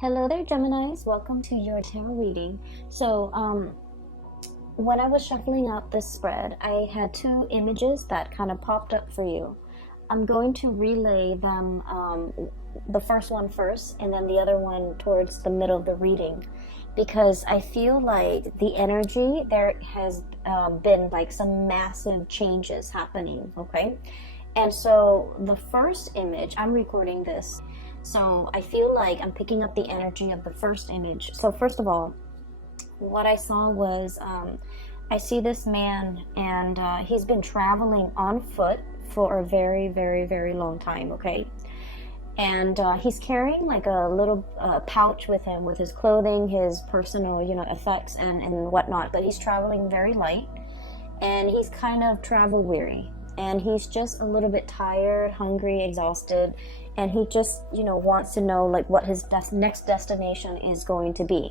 Hello there, Geminis. Welcome to your tarot reading. When I was shuffling out this spread, I had two images that kind of popped up for you. I'm going to relay them, the first one first, and then the other one towards the middle of the reading, because I feel like the energy, there has been like some massive changes happening, okay? And so the first image, I'm recording this, so I feel like I'm picking up the energy of the first image. So first of all, what I saw was, I see this man, and he's been traveling on foot for a very, very, very long time, okay? And he's carrying like a little pouch with him with his clothing, his personal, effects and whatnot. But he's traveling very light, and he's kind of travel weary. And he's just a little bit tired, hungry, exhausted. And he just, wants to know like what his next destination is going to be.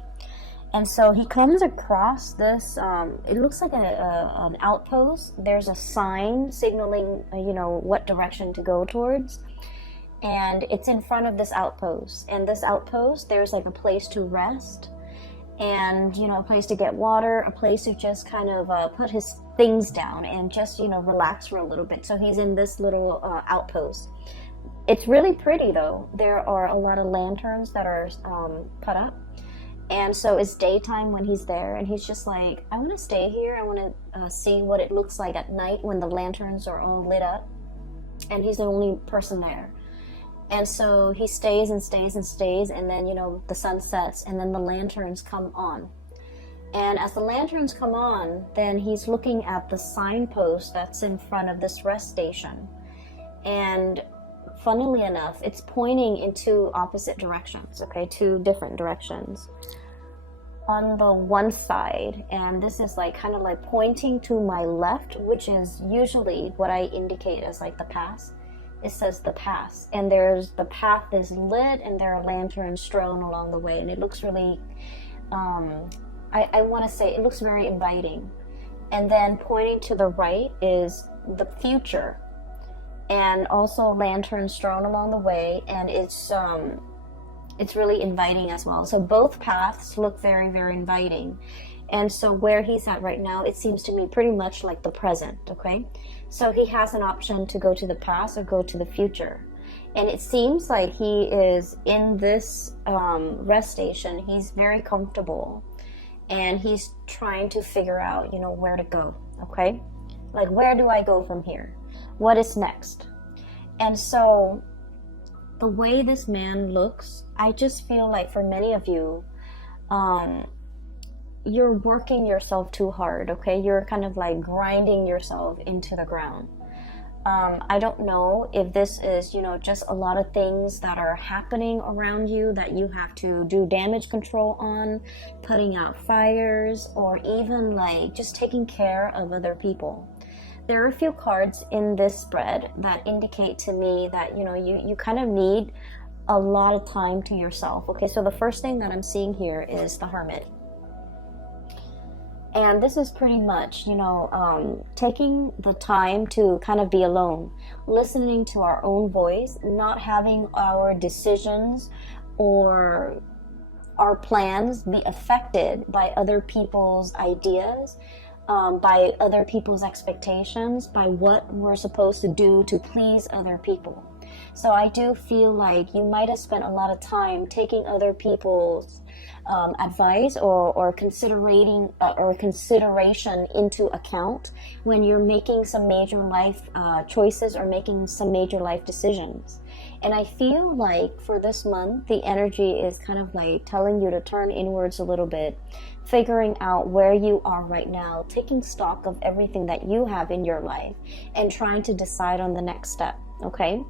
And so he comes across this, it looks like an outpost. There's a sign signaling, what direction to go towards. And it's in front of this outpost. And this outpost, there's like a place to rest. And, a place to get water, a place to just kind of put his things down and just, relax for a little bit. So he's in this little outpost. It's really pretty though. There are a lot of lanterns that are put up. And so it's daytime when he's there, and he's just like, I want to stay here. I want to see what it looks like at night when the lanterns are all lit up. And he's the only person there. And so he stays and stays and stays, and then, the sun sets, and then the lanterns come on. And as the lanterns come on, then he's looking at the signpost that's in front of this rest station. And funnily enough, it's pointing in two opposite directions, okay? Two different directions. On the one side, and this is like kind of like pointing to my left, which is usually what I indicate as like the past. It says the past, and there's the path is lit, and there are lanterns strewn along the way, and it looks really, I want to say it looks very inviting. And then pointing to the right is the future, and also lanterns strewn along the way, and it's really inviting as well. So both paths look very, very inviting. And so where he's at right now, it seems to me pretty much like the present, okay? So he has an option to go to the past or go to the future. And it seems like he is in this rest station. He's very comfortable. And he's trying to figure out, where to go, okay? Like, where do I go from here? What is next? And so the way this man looks, I just feel like for many of you, you're working yourself too hard, okay? You're kind of like grinding yourself into the ground. I don't know if this is, just a lot of things that are happening around you that you have to do damage control on, putting out fires, or even like just taking care of other people. There are a few cards in this spread that indicate to me that, you kind of need a lot of time to yourself. Okay, so the first thing that I'm seeing here is the Hermit. And this is pretty much, taking the time to kind of be alone, listening to our own voice, not having our decisions or our plans be affected by other people's ideas, by other people's expectations, by what we're supposed to do to please other people. So I do feel like you might have spent a lot of time taking other people's advice or considering or consideration into account when you're making some major life choices or making some major life decisions. And I feel like for this month, the energy is kind of like telling you to turn inwards a little bit, figuring out where you are right now, taking stock of everything that you have in your life, and trying to decide on the next step, okay?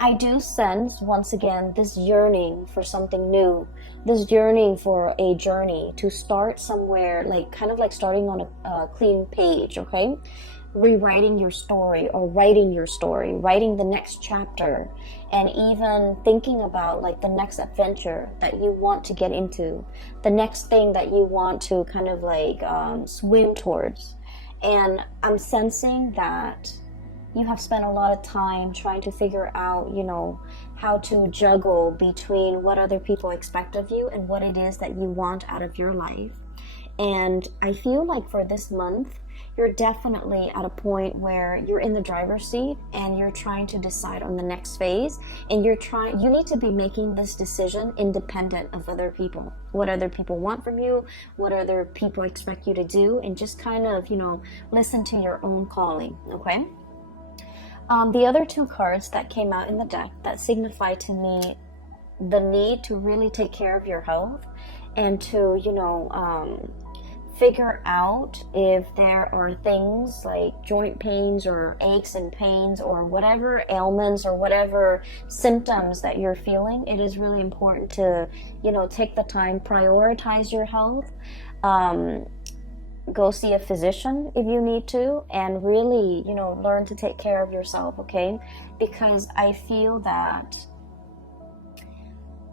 I do sense, once again, this yearning for something new, this yearning for a journey to start somewhere, like kind of like starting on a clean page, okay? Rewriting your story or writing your story, writing the next chapter, and even thinking about like the next adventure that you want to get into, the next thing that you want to kind of like swim towards. And I'm sensing that you have spent a lot of time trying to figure out, you know, how to juggle between what other people expect of you and what it is that you want out of your life. And I feel like for this month, you're definitely at a point where you're in the driver's seat and you're trying to decide on the next phase, and you need to be making this decision independent of other people, what other people want from you, what other people expect you to do, and just kind of, you know, listen to your own calling. Okay. The other two cards that came out in the deck that signify to me the need to really take care of your health and to, you know, figure out if there are things like joint pains or aches and pains or whatever ailments or whatever symptoms that you're feeling. It is really important to, you know, take the time, prioritize your health, go see a physician if you need to, and really, you know, learn to take care of yourself, okay? Because I feel that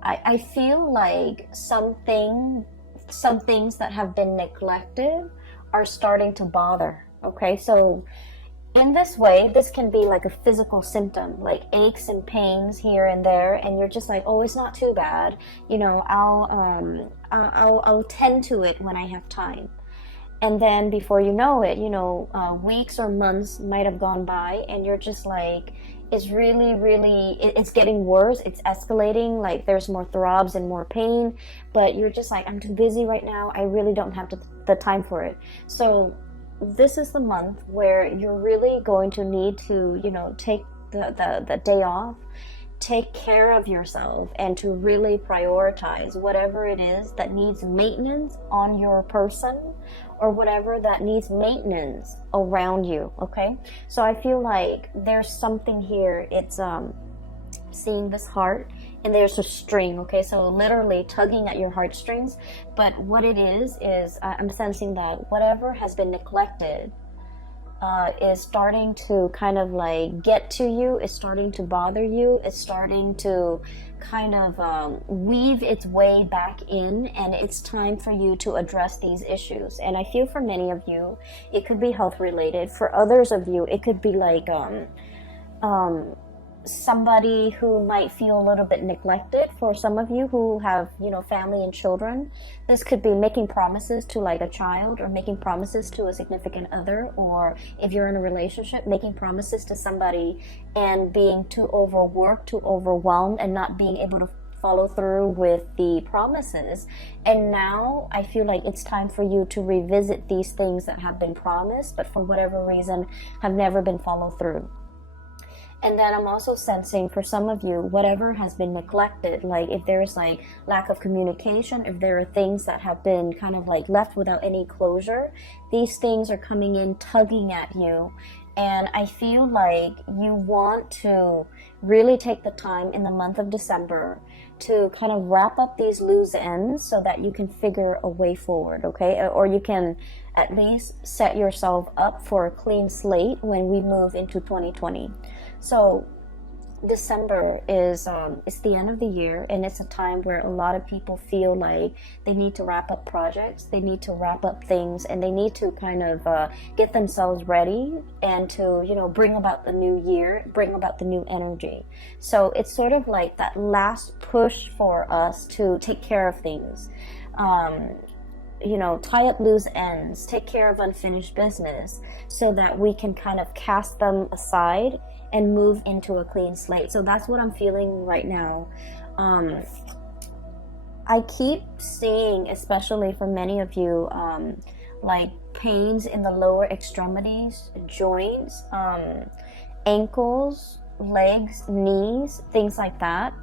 I feel like some things that have been neglected are starting to bother. Okay, so in this way, this can be like a physical symptom, like aches and pains here and there, and you're just like, oh, it's not too bad, you know, I'll tend to it when I have time. And then before you know it, you know, weeks or months might have gone by, and you're just like, it's it's getting worse, it's escalating, like there's more throbs and more pain, but you're just like, I'm too busy right now, I really don't have the time for it. So this is the month where you're really going to need to, you know, take the day off, take care of yourself, and to really prioritize whatever it is that needs maintenance on your person or whatever that needs maintenance around you. Okay, so I feel like there's something here. It's seeing this heart, and there's a string. Okay, so literally tugging at your heartstrings, but what it is I'm sensing that whatever has been neglected is starting to kind of like get to you, it's starting to bother you, it's starting to kind of weave its way back in, and it's time for you to address these issues. And I feel for many of you, it could be health related. For others of you, it could be like somebody who might feel a little bit neglected. For some of you who have, you know, family and children, this could be making promises to like a child, or making promises to a significant other, or if you're in a relationship, making promises to somebody and being too overworked, too overwhelmed, and not being able to follow through with the promises. And now I feel like it's time for you to revisit these things that have been promised, but for whatever reason have never been followed through. And then I'm also sensing for some of you, whatever has been neglected, like if there's like lack of communication, if there are things that have been kind of like left without any closure, these things are coming in, tugging at you. And I feel like you want to really take the time in the month of December to kind of wrap up these loose ends so that you can figure a way forward, okay? Or you can at least set yourself up for a clean slate when we move into 2020. So December is it's the end of the year, and it's a time where a lot of people feel like they need to wrap up projects, they need to wrap up things, and they need to kind of get themselves ready and to, you know, bring about the new year, bring about the new energy. So it's sort of like that last push for us to take care of things. You know, tie up loose ends, take care of unfinished business so that we can kind of cast them aside and move into a clean slate. So that's what I'm feeling right now. I keep seeing, especially for many of you, like pains in the lower extremities, joints, ankles, legs, knees, things like that.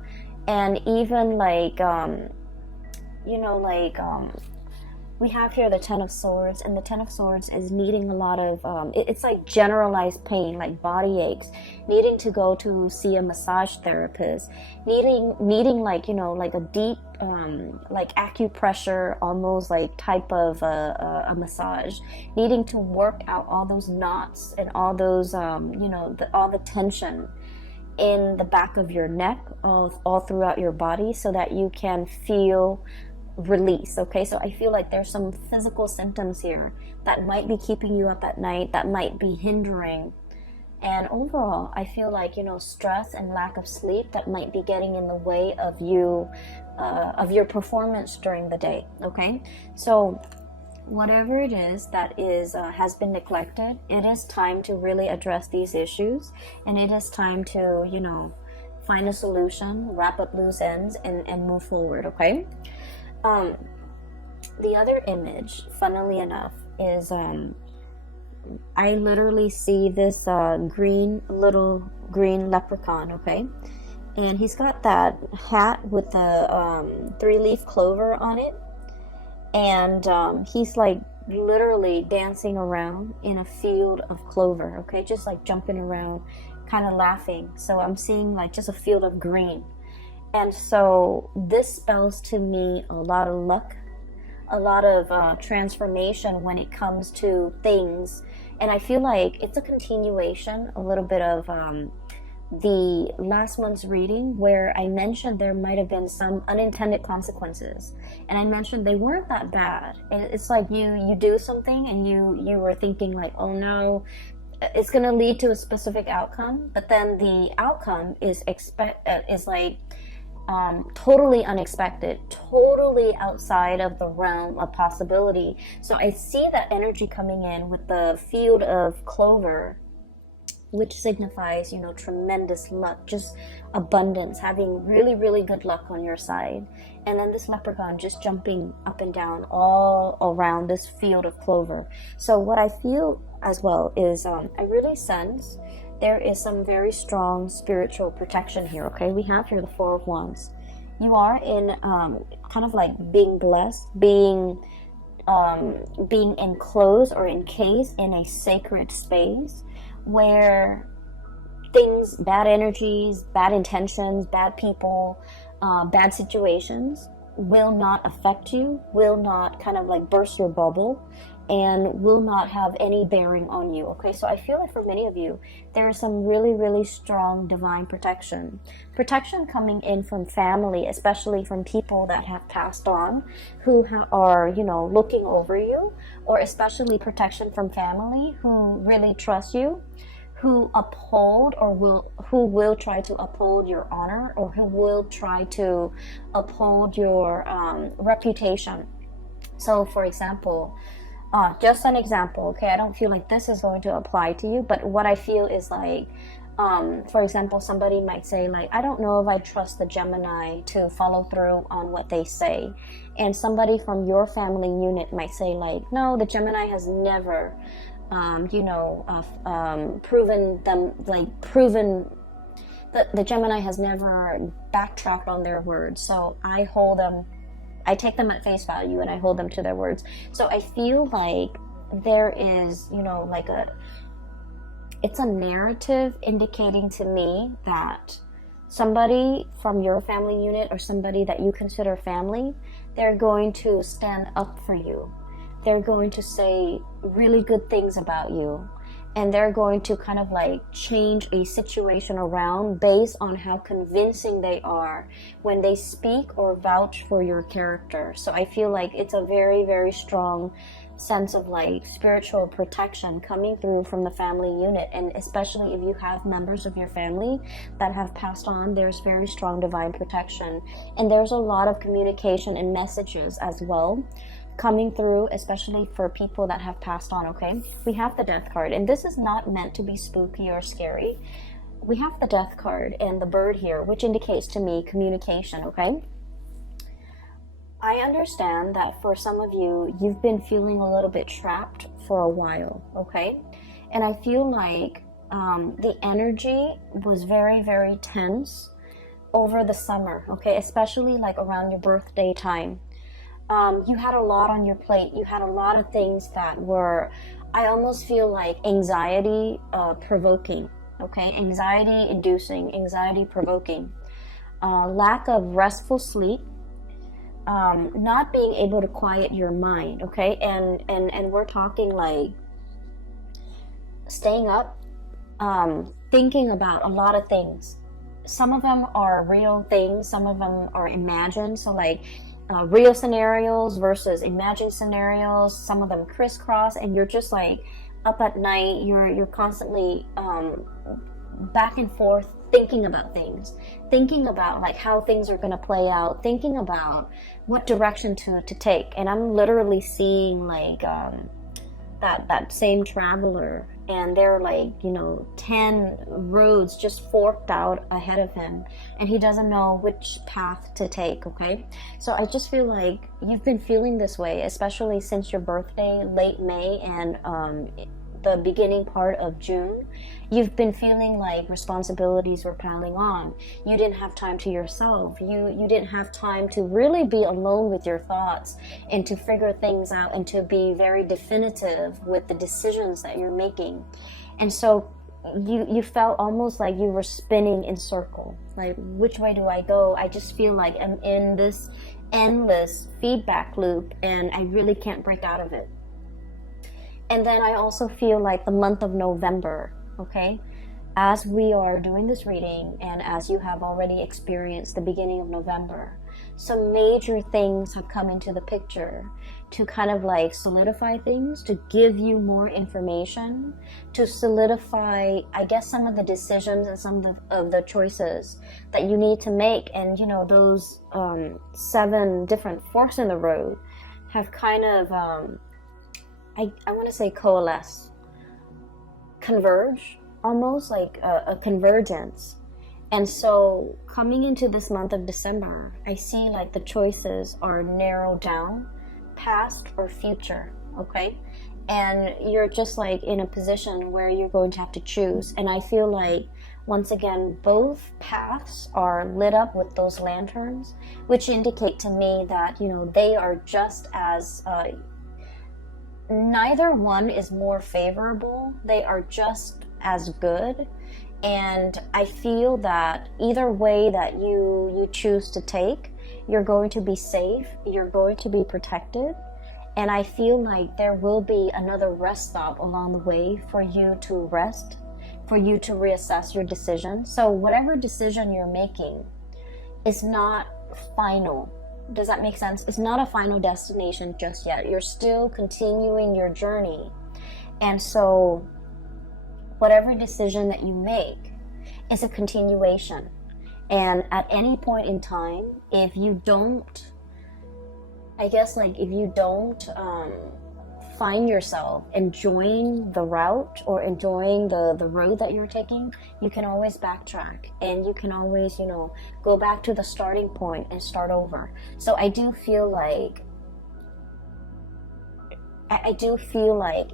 And even like, you know, like, we have here the Ten of Swords, and the Ten of Swords is needing a lot of, it's like generalized pain, like body aches, needing to go to see a massage therapist, needing like, you know, like a deep, like acupressure, almost like type of a massage, needing to work out all those knots and all those, you know, all the tension in the back of your neck, all throughout your body, so that you can feel release. Okay, so I feel like there's some physical symptoms here that might be keeping you up at night, that might be hindering And overall, I feel like, you know, stress and lack of sleep that might be getting in the way of you, of your performance during the day. Okay, so whatever it is that is has been neglected, it is time to really address these issues, and it is time to, you know, find a solution, wrap up loose ends, and move forward. Okay. The other image, funnily enough, is I literally see this little green leprechaun. Okay, and he's got that hat with the 3-leaf clover on it, and he's like literally dancing around in a field of clover. Okay, just like jumping around, kind of laughing. So I'm seeing like just a field of green, and so this spells to me a lot of luck, a lot of transformation when it comes to things. And I feel like it's a continuation a little bit of the last month's reading, where I mentioned there might have been some unintended consequences, and I mentioned they weren't that bad. It's like you do something and you were thinking like, oh no, it's going to lead to a specific outcome, but then the outcome is like totally unexpected, totally outside of the realm of possibility. So I see that energy coming in with the field of clover, which signifies, you know, tremendous luck, just abundance, having really, really good luck on your side. And then this leprechaun just jumping up and down all around this field of clover. So what I feel as well is I really sense there is some very strong spiritual protection here. Okay, we have here the 4 of Wands. You are in kind of like being blessed, being enclosed or encased in a sacred space where things, bad energies, bad intentions, bad people, bad situations will not affect you, will not kind of like burst your bubble, and will not have any bearing on you. Okay, so I feel like for many of you, there is some really, really strong divine protection. Protection coming in from family, especially from people that have passed on, who are, you know, looking over you, or especially protection from family who really trust you, who uphold who will try to uphold your honor, or who will try to uphold your reputation. So for example, just an example, okay, I don't feel like this is going to apply to you, but what I feel is like, for example, somebody might say like, I don't know if I trust the Gemini to follow through on what they say. And somebody from your family unit might say like, no, the Gemini has never, proven that the Gemini has never backtracked on their words. So I take them at face value and I hold them to their words. So I feel like there is, you know, like it's a narrative indicating to me that somebody from your family unit or somebody that you consider family, they're going to stand up for you. They're going to say really good things about you. And they're going to kind of like change a situation around based on how convincing they are when they speak or vouch for your character. So I feel like it's a very, very strong sense of like spiritual protection coming through from the family unit. And especially if you have members of your family that have passed on, there's very strong divine protection. And there's a lot of communication and messages as well coming through, especially for people that have passed on. Okay, we have the Death card, and this is not meant to be spooky or scary. We have the Death card and the bird here, which indicates to me communication. Okay, I understand that for some of you, you've been feeling a little bit trapped for a while. Okay, and I feel like the energy was very, very tense over the summer. Okay, especially like around your birthday time. You had a lot on your plate. You had a lot of things that were, I almost feel like anxiety provoking, okay? Anxiety inducing, anxiety provoking. Lack of restful sleep, not being able to quiet your mind, okay? And we're talking like staying up, thinking about a lot of things. Some of them are real things, some of them are imagined. So like, real scenarios versus imagined scenarios. Some of them crisscross, and you're just like up at night. You're constantly back and forth thinking about things, thinking about like how things are going to play out, thinking about what direction to take. And I'm literally seeing like that same traveler, and there are like, you know, 10 roads just forked out ahead of him, and he doesn't know which path to take. Okay, so I just feel like you've been feeling this way, especially since your birthday, late May, and the beginning part of June. You've been feeling like responsibilities were piling on. You didn't have time to yourself. You didn't have time to really be alone with your thoughts and to figure things out and to be very definitive with the decisions that you're making. And so you felt almost like you were spinning in circle. Like, which way do I go? I just feel like I'm in this endless feedback loop and I really can't break out of it. And then I also feel like the month of November, okay, as we are doing this reading and as you have already experienced the beginning of November, some major things have come into the picture to kind of like solidify things, to give you more information, to solidify, I guess, some of the decisions and some of the choices that you need to make. And, you know, those 7 different forks in the road have kind of... I want to say coalesce, converge, almost like a convergence. And so coming into this month of December, I see like the choices are narrowed down, past or future, okay? And you're just like in a position where you're going to have to choose. And I feel like, once again, both paths are lit up with those lanterns, which indicate to me that, you know, they are just as... neither one is more favorable. They are just as good. And I feel that either way that you choose to take, you're going to be safe, you're going to be protected. And I feel like there will be another rest stop along the way for you to rest, for you to reassess your decision. So whatever decision you're making is not final. Does that make sense? It's not a final destination just yet. You're still continuing your journey. And so whatever decision that you make is a continuation. And at any point in time, if you don't, I guess, like, if you don't find yourself enjoying the route or enjoying the road that you're taking, you can always backtrack and you can always, you know, go back to the starting point and start over. So I do feel like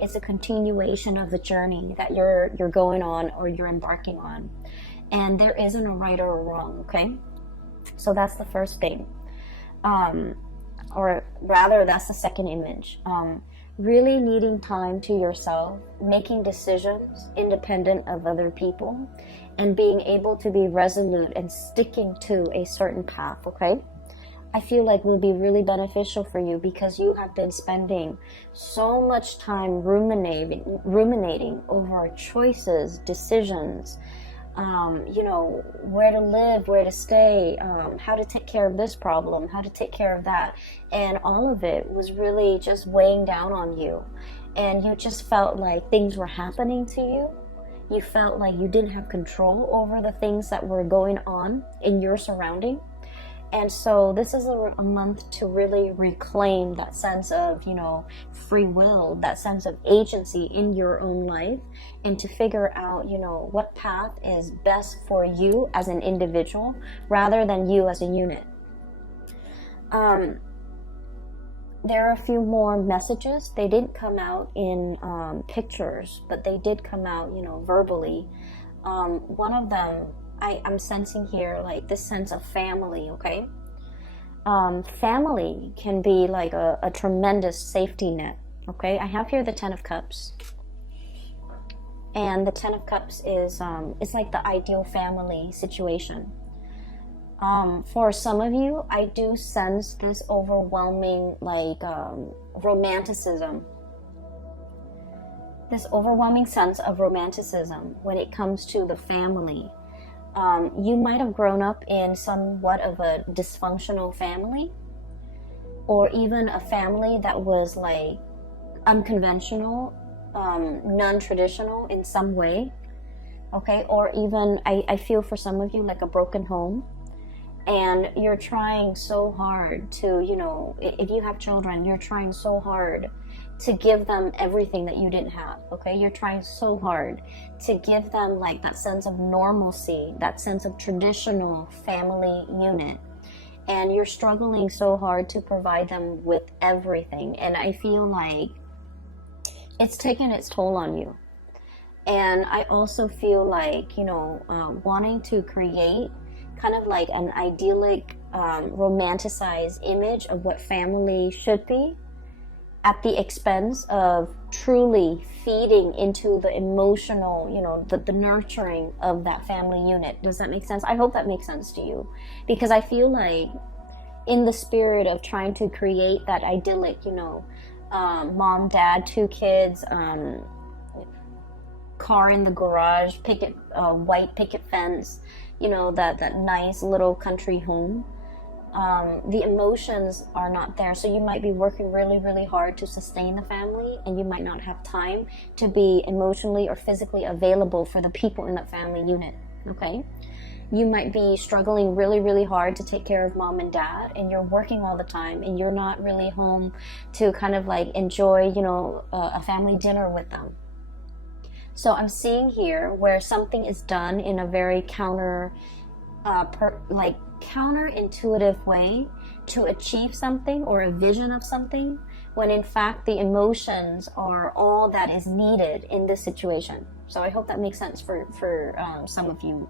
it's a continuation of the journey that you're going on or you're embarking on. And there isn't a right or a wrong, okay? So that's the first thing. Or rather, that's the second image. Really needing time to yourself, making decisions independent of other people, and being able to be resolute and sticking to a certain path, okay? I feel like will be really beneficial for you because you have been spending so much time ruminating over choices, decisions, you know, where to live, where to stay, how to take care of this problem, how to take care of that. And all of it was really just weighing down on you. And you just felt like things were happening to you. You felt like you didn't have control over the things that were going on in your surrounding. And so this is a month to really reclaim that sense of, you know, free will, that sense of agency in your own life, and to figure out, you know, what path is best for you as an individual rather than you as a unit. There are a few more messages. They didn't come out in pictures, but they did come out, you know, verbally. One of them, I'm sensing here like this sense of family, okay? Family can be like a tremendous safety net, okay? I have here the 10 of Cups. And the 10 of Cups is, it's like the ideal family situation. For some of you, I do sense this overwhelming, like, romanticism. This overwhelming sense of romanticism when it comes to the family. You might have grown up in somewhat of a dysfunctional family, or even a family that was like unconventional, non-traditional in some way. okay? Or even, I feel for some of you like a broken home, and you're trying so hard to, you know, if you have children, you're trying so hard to give them everything that you didn't have, okay? You're trying so hard to give them like that sense of normalcy, that sense of traditional family unit. And you're struggling so hard to provide them with everything. And I feel like it's taken its toll on you. And I also feel like, you know, wanting to create kind of like an idyllic, romanticized image of what family should be at the expense of truly feeding into the emotional, you know, the nurturing of that family unit. Does that make sense? I hope that makes sense to you, because I feel like in the spirit of trying to create that idyllic, you know, mom, dad, 2 kids, car in the garage, white picket fence, you know, that nice little country home. The emotions are not there. So you might be working really, really hard to sustain the family, and you might not have time to be emotionally or physically available for the people in that family unit, okay? You might be struggling really, really hard to take care of mom and dad, and you're working all the time, and you're not really home to kind of like enjoy, you know, a family dinner with them. So I'm seeing here where something is done in a very counterintuitive way to achieve something or a vision of something, when in fact the emotions are all that is needed in this situation. So I hope that makes sense for some of you.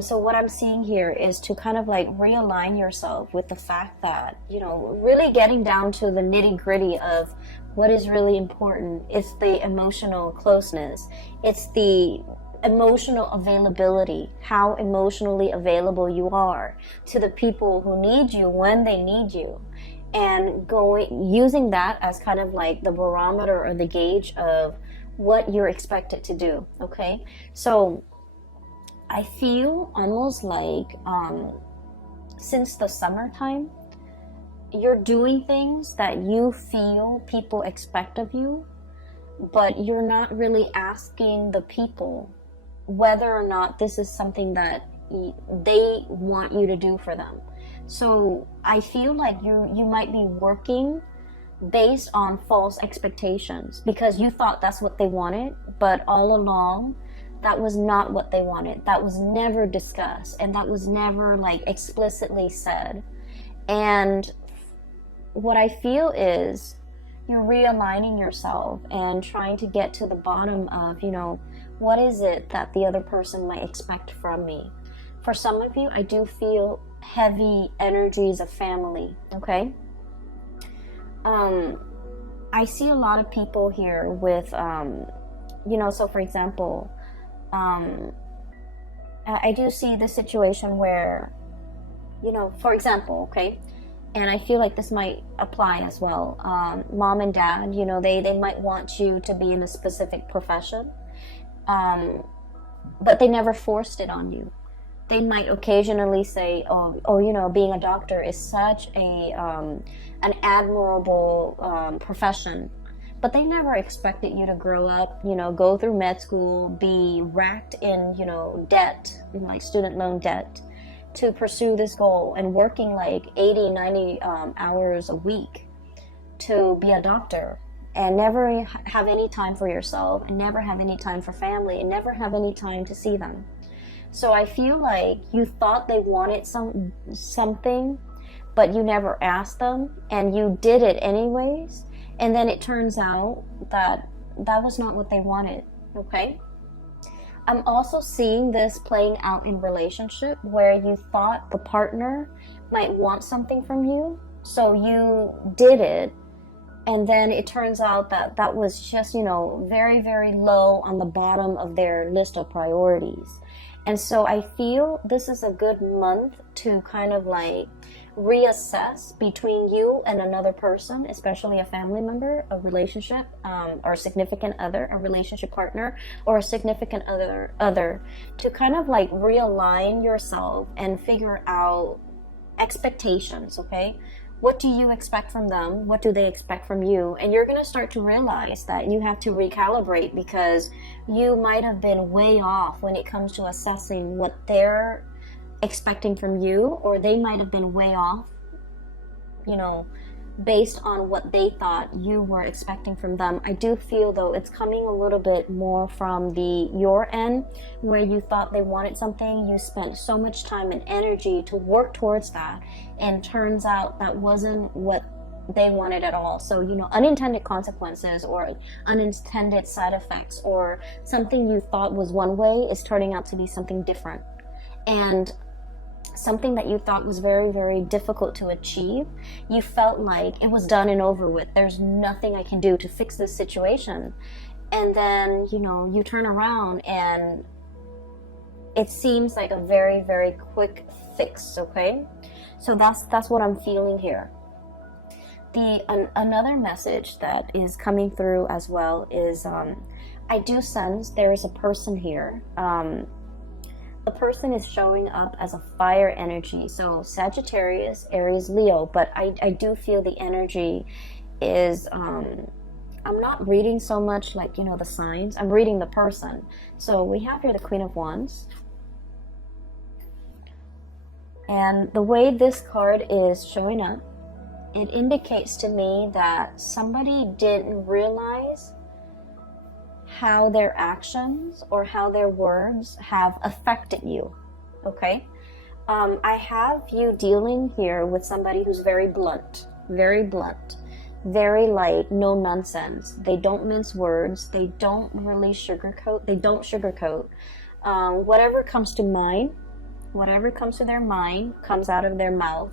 So what I'm seeing here is to kind of like realign yourself with the fact that, you know, really getting down to the nitty gritty of what is really important. It's the emotional closeness. It's the emotional availability, how emotionally available you are to the people who need you when they need you, and using that as kind of like the barometer or the gauge of what you're expected to do, okay? So I feel almost like since the summertime, you're doing things that you feel people expect of you, but you're not really asking the people whether or not this is something that they want you to do for them. So I feel like you might be working based on false expectations because you thought that's what they wanted, but all along that was not what they wanted. That was never discussed, and that was never like explicitly said. And what I feel is you're realigning yourself and trying to get to the bottom of, you know, what is it that the other person might expect from me? For some of you, I do feel heavy energies of family, okay? I see a lot of people here with, you know, so for example, I do see the situation where, you know, for example, okay, and I feel like this might apply as well. Mom and dad, you know, they might want you to be in a specific profession, but they never forced it on you. They might occasionally say, oh, you know, being a doctor is such an admirable profession, but they never expected you to grow up, you know, go through med school, be racked in, you know, debt, like student loan debt, to pursue this goal, and working like 80, 90 hours a week to be a doctor, and never have any time for yourself, and never have any time for family, and never have any time to see them. So I feel like you thought they wanted something, but you never asked them, and you did it anyways, and then it turns out that that was not what they wanted, okay? I'm also seeing this playing out in relationship where you thought the partner might want something from you, so you did it, and then it turns out that that was just, you know, very, very low on the bottom of their list of priorities. And so I feel this is a good month to kind of like reassess between you and another person, especially a family member, a relationship, or a significant other, a relationship partner, or a significant other, to kind of like realign yourself and figure out expectations, okay? What do you expect from them? What do they expect from you? And you're going to start to realize that you have to recalibrate, because you might have been way off when it comes to assessing what they're expecting from you, or they might have been way off, you know, based on what they thought you were expecting from them. I do feel though it's coming a little bit more from your end, where you thought they wanted something, you spent so much time and energy to work towards that, and turns out that wasn't what they wanted at all. So, you know, unintended consequences or unintended side effects, or something you thought was one way is turning out to be something different. And something that you thought was very, very difficult to achieve, you felt like it was done and over with. There's nothing I can do to fix this situation. And then, you know, you turn around and it seems like a very, very quick fix, okay? So that's what I'm feeling here. Another message that is coming through as well is I do sense there is a person here. The person is showing up as a fire energy, so Sagittarius, Aries, Leo, but I do feel the energy is, I'm not reading so much like, you know, the signs, I'm reading the person. So we have here the Queen of Wands. And the way this card is showing up, it indicates to me that somebody didn't realize how their actions or how their words have affected you, okay? I have you dealing here with somebody who's very blunt, very like no nonsense. They don't mince words. They don't really sugarcoat. Whatever comes to mind, whatever comes to their mind comes out of their mouth,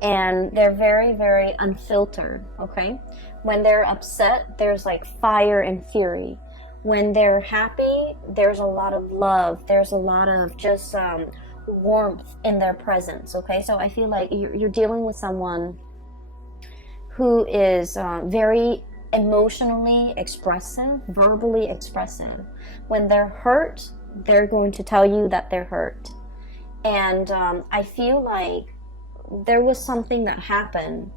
and they're very, very unfiltered, okay? When they're upset, there's like fire and fury. When they're happy, there's a lot of love. There's a lot of just warmth in their presence, okay? So I feel like you're dealing with someone who is very emotionally expressive, verbally expressive. When they're hurt, they're going to tell you that they're hurt. And I feel like there was something that happened,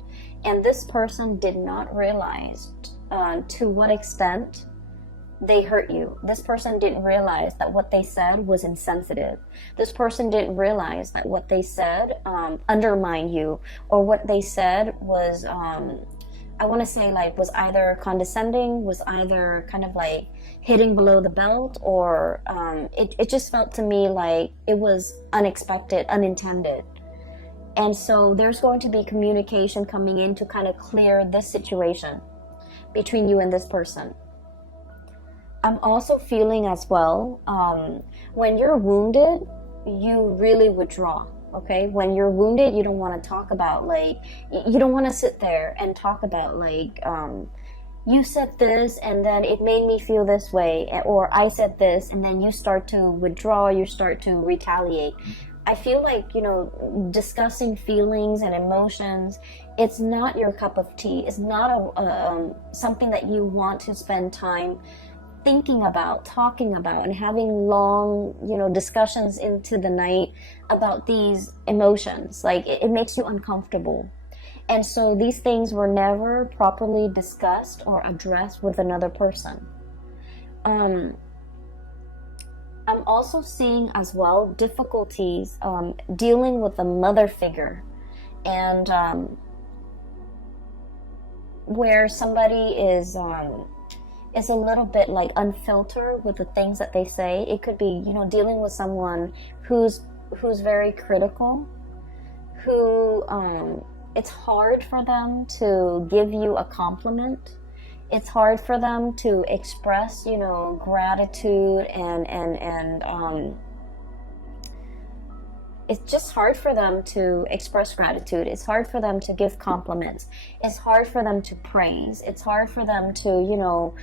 and this person did not realize to what extent they hurt you. This person didn't realize that what they said was insensitive. This person didn't realize that what they said undermined you, or what they said was, I want to say, like, was either condescending, was either kind of like hitting below the belt, or it just felt to me like it was unexpected, unintended. And so there's going to be communication coming in to kind of clear this situation between you and this person. I'm also feeling as well, when you're wounded, you really withdraw, okay? When you're wounded, you don't want to talk about, like, you don't want to sit there and talk about, like, you said this and then it made me feel this way, or I said this, and then you start to withdraw, you start to retaliate. I feel like, you know, discussing feelings and emotions, it's not your cup of tea. It's not something that you want to spend time thinking about, talking about, and having long, you know, discussions into the night about these emotions. Like, it makes you uncomfortable. And so these things were never properly discussed or addressed with another person. I'm also seeing as well difficulties dealing with a mother figure, and where somebody is a little bit like unfiltered with the things that they say. It could be, you know, dealing with someone who's very critical, who it's hard for them to give you a compliment. It's hard for them to express, you know, gratitude, and it's just hard for them to express gratitude. It's hard for them to give compliments. It's hard for them to praise. It's hard for them to, you know,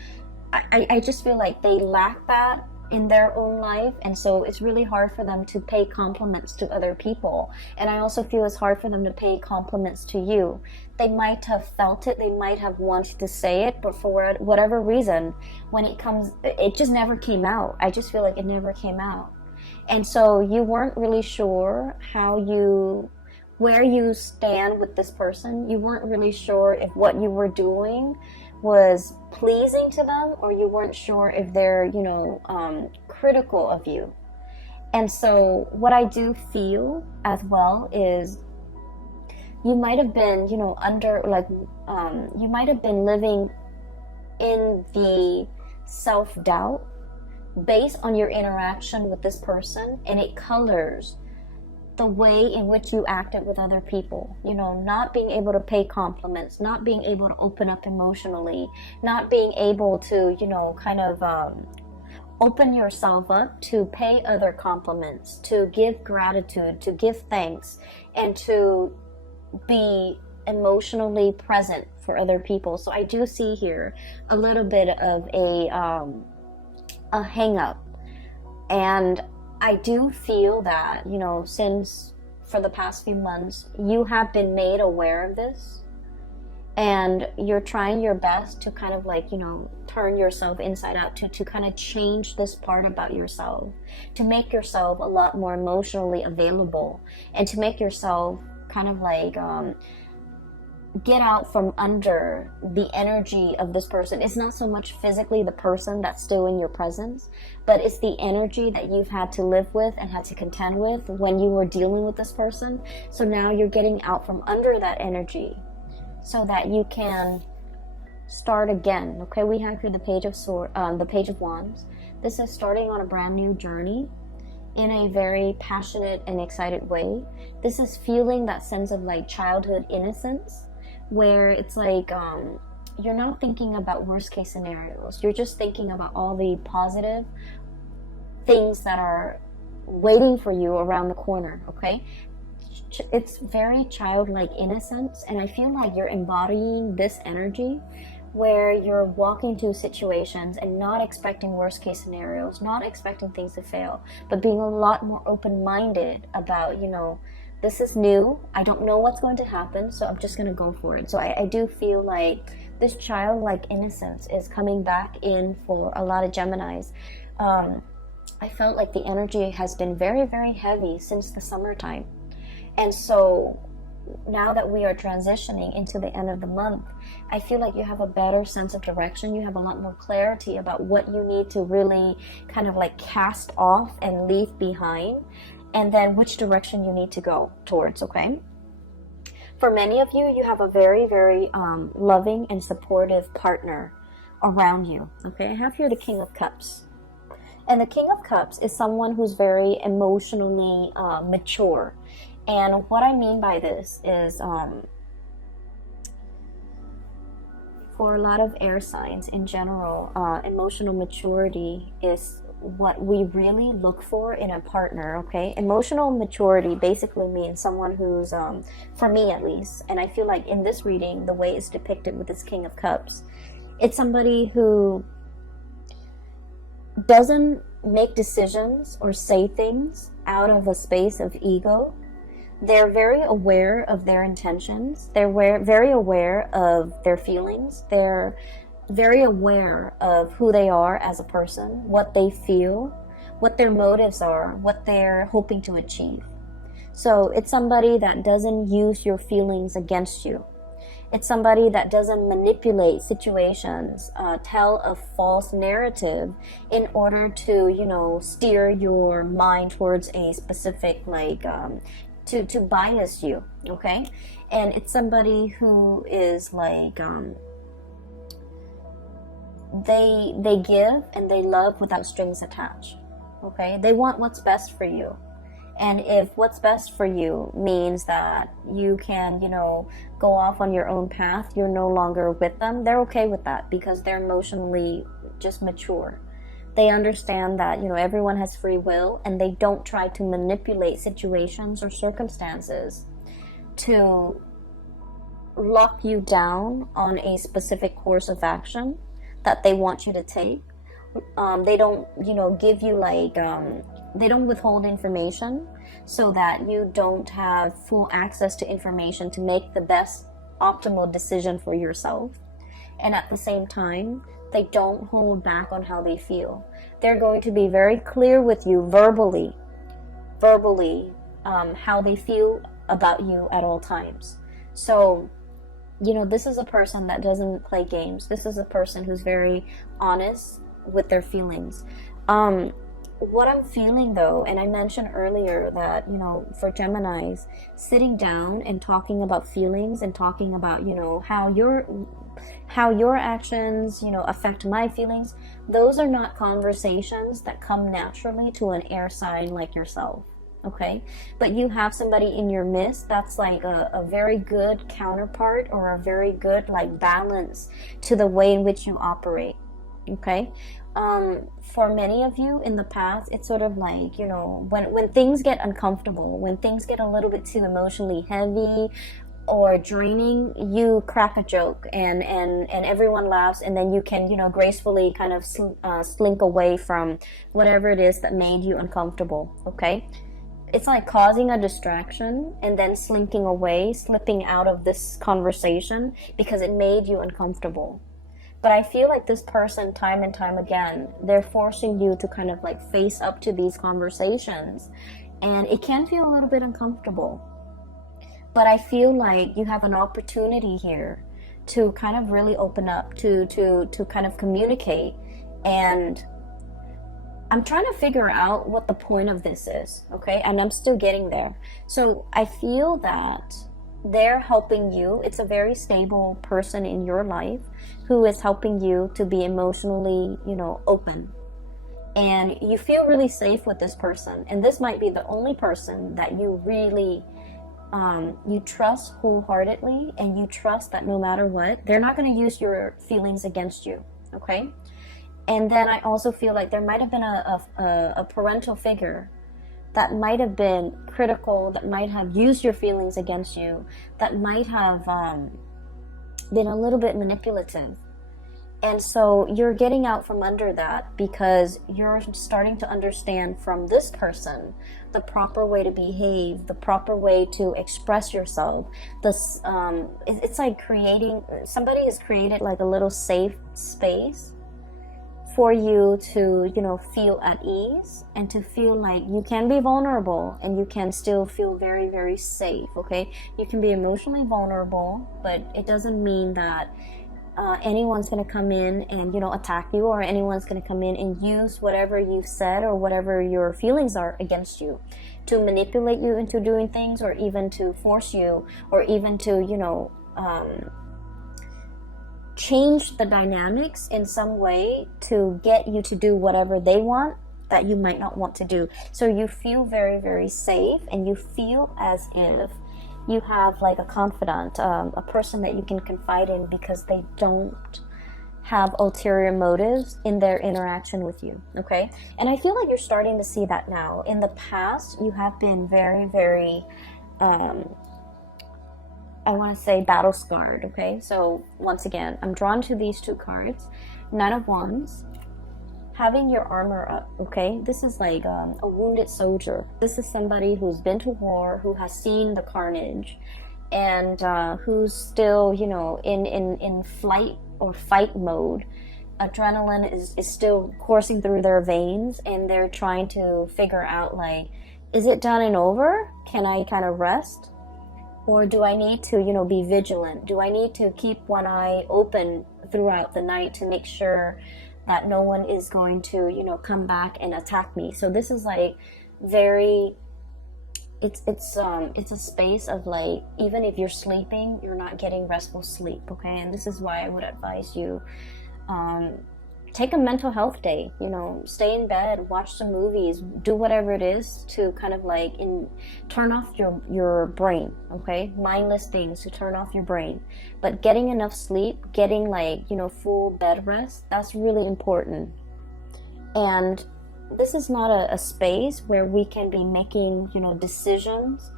I just feel like they lack that in their own life, and so it's really hard for them to pay compliments to other people. And I also feel it's hard for them to pay compliments to you. They might have felt it, they might have wanted to say it, but for whatever reason, when it comes, it just never came out. I just feel like it never came out. And so you weren't really sure how you where you stand with this person. You weren't really sure if what you were doing was pleasing to them, or you weren't sure if they're, you know, critical of you. And so what I do feel as well is you might have been, you know, under, like, you might have been living in the self-doubt based on your interaction with this person, and it colors the way in which you acted with other people. You know, not being able to pay compliments, not being able to open up emotionally, not being able to, you know, kind of open yourself up to pay other compliments, to give gratitude, to give thanks, and to be emotionally present for other people. So I do see here a little bit of a hang up. And I do feel that, you know, since for the past few months, you have been made aware of this, and you're trying your best to kind of, like, you know, turn yourself inside out to kind of change this part about yourself, to make yourself a lot more emotionally available, and to make yourself kind of like get out from under the energy of this person. It's not so much physically the person that's still in your presence, but it's the energy that you've had to live with and had to contend with when you were dealing with this person. So now you're getting out from under that energy so that you can start again. Okay, we have here the Page of Wands. This is starting on a brand new journey in a very passionate and excited way. This is feeling that sense of, like, childhood innocence, where it's like you're not thinking about worst case scenarios. You're just thinking about all the positive things that are waiting for you around the corner. Okay, it's very childlike innocence, and I feel like you're embodying this energy where you're walking through situations and not expecting worst case scenarios, not expecting things to fail, but being a lot more open-minded about, you know, this is new, I don't know what's going to happen, so I'm just going to go for it. So I do feel like this childlike innocence is coming back in for a lot of Geminis. I felt like the energy has been very, very heavy since the summertime. And so now that we are transitioning into the end of the month, I feel like you have a better sense of direction. You have a lot more clarity about what you need to really kind of like cast off and leave behind, and then which direction you need to go towards, okay? For many of you, you have a very, very loving and supportive partner around you, okay? I have here the King of Cups. And the King of Cups is someone who's very emotionally mature. And what I mean by this is for a lot of air signs in general, emotional maturity is what we really look for in a partner, okay? Emotional maturity basically means someone who's, for me at least, and I feel like in this reading, the way it's depicted with this King of Cups, it's somebody who doesn't make decisions or say things out of a space of ego. They're very aware of their intentions. They're very aware of their feelings. They're very aware of who they are as a person, what they feel, what their motives are, what they're hoping to achieve. So it's somebody that doesn't use your feelings against you. It's somebody that doesn't manipulate situations, tell a false narrative in order to, you know, steer your mind towards a specific, like, to bias you, okay? And it's somebody who is like, they give and they love without strings attached, okay? They want what's best for you. And if what's best for you means that you can, you know, go off on your own path, you're no longer with them, they're okay with that because they're emotionally just mature. They understand that, you know, everyone has free will, and they don't try to manipulate situations or circumstances to lock you down on a specific course of action that they want you to take. They don't, you know, give you like, they don't withhold information so that you don't have full access to information to make the best optimal decision for yourself. And at the same time, they don't hold back on how they feel. They're going to be very clear with you verbally, how they feel about you at all times. So, you know, this is a person that doesn't play games. This is a person who's very honest with their feelings. What I'm feeling though, and I mentioned earlier that, you know, for Geminis, sitting down and talking about feelings and talking about, you know, how your actions, you know, affect my feelings, those are not conversations that come naturally to an air sign like yourself. Okay, but you have somebody in your midst that's like a very good counterpart, or a very good like balance to the way in which you operate. Okay, for many of you in the past, it's sort of like, you know, when things get uncomfortable, when things get a little bit too emotionally heavy or draining, you crack a joke and everyone laughs, and then you can, you know, gracefully kind of slink away from whatever it is that made you uncomfortable. Okay, it's like causing a distraction and then slinking away, slipping out of this conversation because it made you uncomfortable. But I feel like this person, time and time again, they're forcing you to kind of like face up to these conversations, and it can feel a little bit uncomfortable. But I feel like you have an opportunity here to kind of really open up, to kind of communicate. And I'm trying to figure out what the point of this is, okay? And I'm still getting there. So I feel that they're helping you. It's a very stable person in your life who is helping you to be emotionally, you know, open. And you feel really safe with this person. And this might be the only person that you really, you trust wholeheartedly, and you trust that no matter what, they're not going to use your feelings against you, okay? And then I also feel like there might have been a parental figure that might have been critical, that might have used your feelings against you, that might have been a little bit manipulative. And so you're getting out from under that because you're starting to understand from this person the proper way to behave, the proper way to express yourself. This, it's like somebody has created like a little safe space for you to, you know, feel at ease and to feel like you can be vulnerable and you can still feel very, very safe, okay? You can be emotionally vulnerable, but it doesn't mean that anyone's going to come in and, you know, attack you, or anyone's going to come in and use whatever you've said or whatever your feelings are against you to manipulate you into doing things, or even to force you, or even to, you know, change the dynamics in some way to get you to do whatever they want that you might not want to do. So you feel very, very safe, and you feel as if you have like a confidant, a person that you can confide in, because they don't have ulterior motives in their interaction with you, okay? And I feel like you're starting to see that now. In the past, you have been very, very I want to say battle scarred, okay? So once again, I'm drawn to these two cards. Nine of Wands, having your armor up, okay? This is like a wounded soldier. This is somebody who's been to war, who has seen the carnage, and who's still, you know, in flight or fight mode. Adrenaline is still coursing through their veins, and they're trying to figure out, like, is it done and over? Can I kind of rest? Or do I need to, you know, be vigilant? Do I need to keep one eye open throughout the night to make sure that no one is going to, you know, come back and attack me? So this is like very, it's a space of like, even if you're sleeping, you're not getting restful sleep, okay? And this is why I would advise you, take a mental health day, you know, stay in bed, watch some movies, do whatever it is to kind of like turn off your brain, okay? Mindless things to turn off your brain. But getting enough sleep, getting like, you know, full bed rest, that's really important. And this is not a space where we can be making, you know, decisions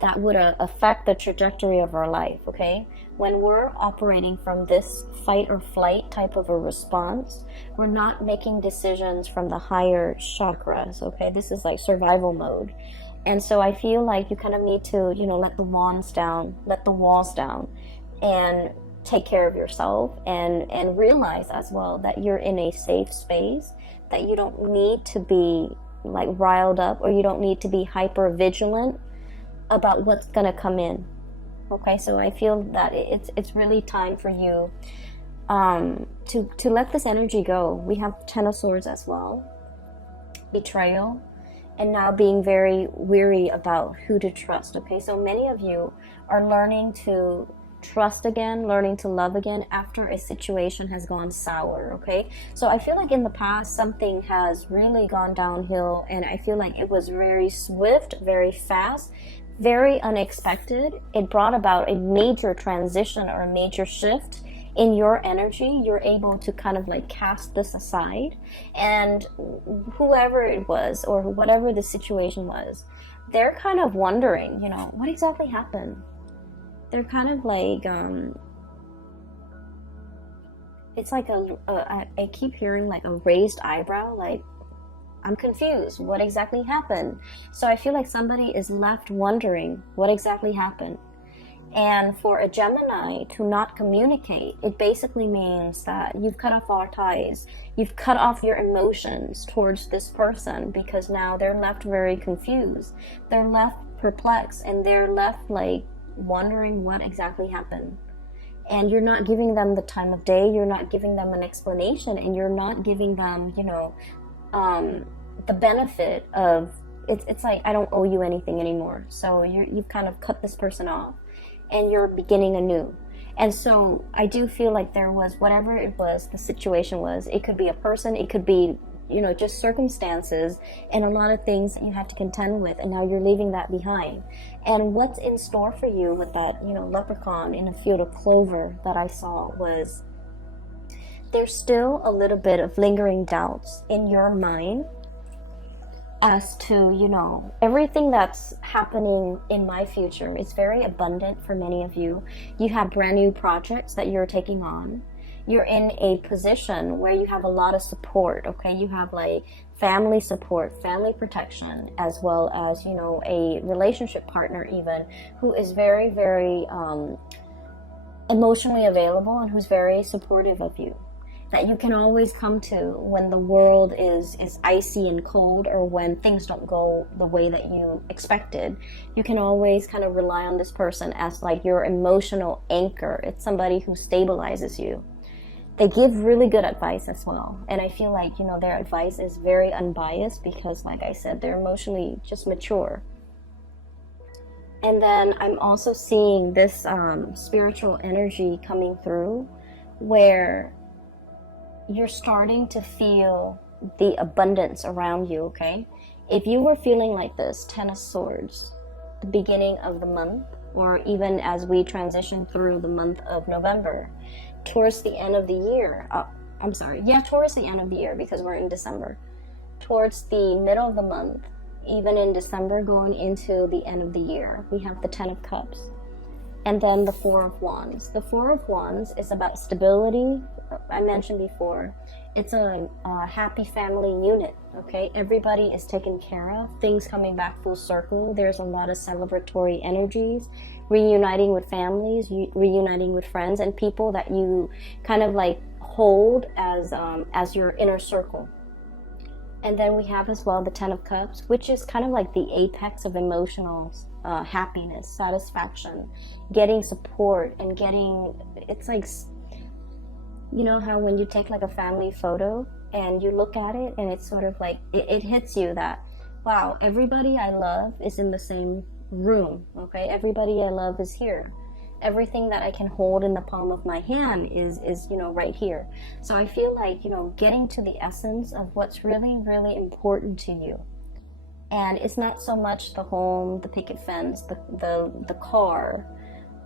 that would affect the trajectory of our life, okay? When we're operating from this fight or flight type of a response, we're not making decisions from the higher chakras, okay? This is like survival mode. And so I feel like you kind of need to, you know, let the walls down, and take care of yourself, and realize as well that you're in a safe space, that you don't need to be, like riled up, or you don't need to be hyper vigilant about what's gonna come in. Okay, so I feel that it's really time for you to let this energy go. We have Ten of Swords as well, betrayal, and now being very weary about who to trust. Okay, so many of you are learning to trust again, learning to love again after a situation has gone sour. Okay, so I feel like in the past something has really gone downhill, and I feel like it was very swift, very fast, very unexpected. It brought about a major transition or a major shift in your energy. You're able to kind of like cast this aside, and whoever it was or whatever the situation was, they're kind of wondering, you know, what exactly happened. They're kind of like it's like I keep hearing like a raised eyebrow, like, I'm confused, what exactly happened? So I feel like somebody is left wondering what exactly happened. And for a Gemini to not communicate, it basically means that you've cut off all ties. You've cut off your emotions towards this person, because now they're left very confused. They're left perplexed, and they're left like wondering what exactly happened. And you're not giving them the time of day, you're not giving them an explanation, and you're not giving them, you know, the benefit of it's like, I don't owe you anything anymore. So you've kind of cut this person off, and you're beginning anew. And so I do feel like there was, whatever it was, the situation was, it could be a person, it could be, you know, just circumstances and a lot of things that you had to contend with, and now you're leaving that behind. And what's in store for you with that, you know, leprechaun in a field of clover that I saw was, there's still a little bit of lingering doubts in your mind as to, you know, everything that's happening in my future is very abundant for many of you. You have brand new projects that you're taking on. You're in a position where you have a lot of support, okay? You have like family support, family protection, as well as, you know, a relationship partner even, who is very, very emotionally available and who's very supportive of you, that you can always come to when the world is icy and cold, or when things don't go the way that you expected. You can always kind of rely on this person as like your emotional anchor. It's somebody who stabilizes you. They give really good advice as well. And I feel like, you know, their advice is very unbiased because, like I said, they're emotionally just mature. And then I'm also seeing this spiritual energy coming through where you're starting to feel the abundance around you, okay? If you were feeling like this, Ten of Swords, the beginning of the month, or even as we transition through the month of November, towards the end of the year, towards the end of the year, because we're in December, towards the middle of the month, even in December, going into the end of the year, we have the Ten of Cups, and then the Four of Wands. The Four of Wands is about stability. I mentioned before, it's a happy family unit, okay? Everybody is taken care of, things coming back full circle. There's a lot of celebratory energies, reuniting with families, reuniting with friends and people that you kind of like hold as your inner circle. And then we have as well the Ten of Cups, which is kind of like the apex of emotional happiness, satisfaction, getting support, and getting, it's like, you know how when you take like a family photo and you look at it and it's sort of like, it hits you that, wow, everybody I love is in the same room, okay? Everybody I love is here. Everything that I can hold in the palm of my hand is, you know, right here. So I feel like, you know, getting to the essence of what's really, really important to you. And it's not so much the home, the picket fence, the car,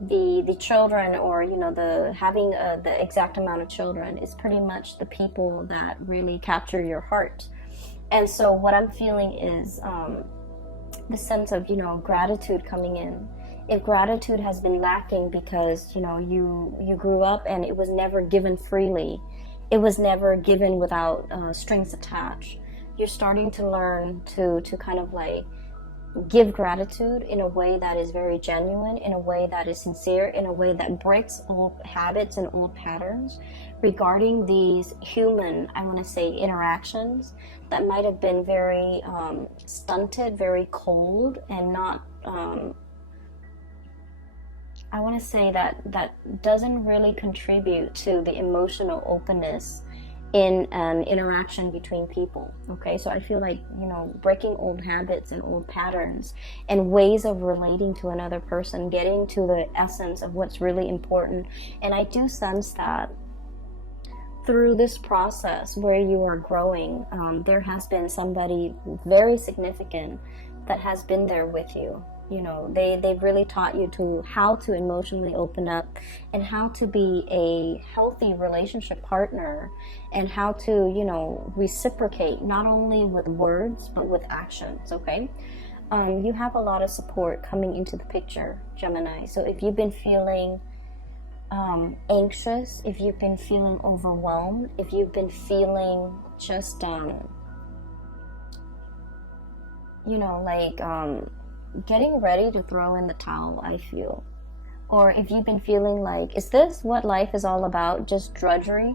the children, or, you know, the having the exact amount of children. Is pretty much the people that really capture your heart. And so what I'm feeling is the sense of, you know, gratitude coming in. If gratitude has been lacking because, you know, you grew up and it was never given freely, it was never given without strings attached, you're starting to learn to kind of like give gratitude in a way that is very genuine, in a way that is sincere, in a way that breaks old habits and old patterns regarding these human, I want to say, interactions that might have been very stunted, very cold, and not, I want to say that doesn't really contribute to the emotional openness in an interaction between people. Okay, so I feel like, you know, breaking old habits and old patterns and ways of relating to another person, getting to the essence of what's really important. And I do sense that through this process where you are growing, there has been somebody very significant that has been there with you. You know, they've really taught you to how to emotionally open up and how to be a healthy relationship partner, and how to, you know, reciprocate not only with words but with actions. Okay, you have a lot of support coming into the picture, Gemini. So if you've been feeling anxious, if you've been feeling overwhelmed, if you've been feeling just you know, like getting ready to throw in the towel, I feel. Or if you've been feeling like, is this what life is all about, just drudgery?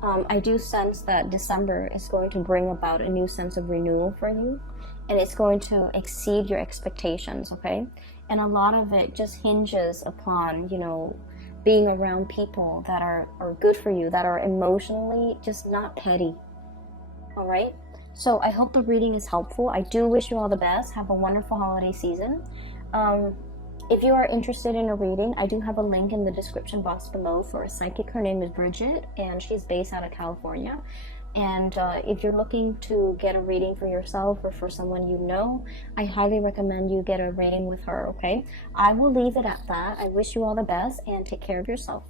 I do sense that December is going to bring about a new sense of renewal for you, and it's going to exceed your expectations, okay? And a lot of it just hinges upon, you know, being around people that are good for you, that are emotionally just not petty, all right? So I hope the reading is helpful. I do wish you all the best. Have a wonderful holiday season. If you are interested in a reading, I do have a link in the description box below for a psychic. Her name is Bridget, and she's based out of California. And if you're looking to get a reading for yourself or for someone you know, I highly recommend you get a reading with her, okay? I will leave it at that. I wish you all the best, and take care of yourself.